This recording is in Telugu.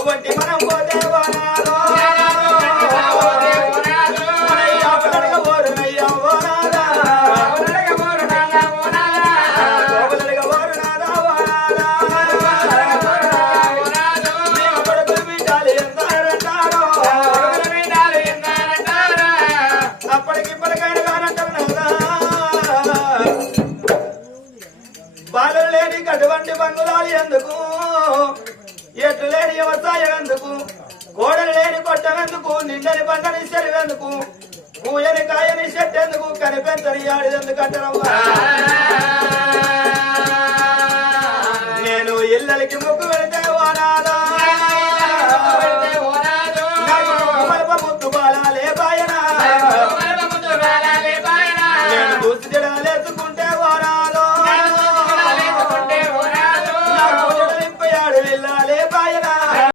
వంటి మనం పోతే బాలు లేని అటువంటి బంగులాలు ఎందుకు ఎట్లు లేని వ్యవసాయం ఎందుకు గోడలు లేని కొట్టం ఎందుకు నిండని బండని చెరువెందుకు పూయని కాయని చెట్టు ఎందుకు కనిపెంచని ఆడిదెందుకంటారమ్మా నేను ఇళ్ళకి ముక్కు వెళితే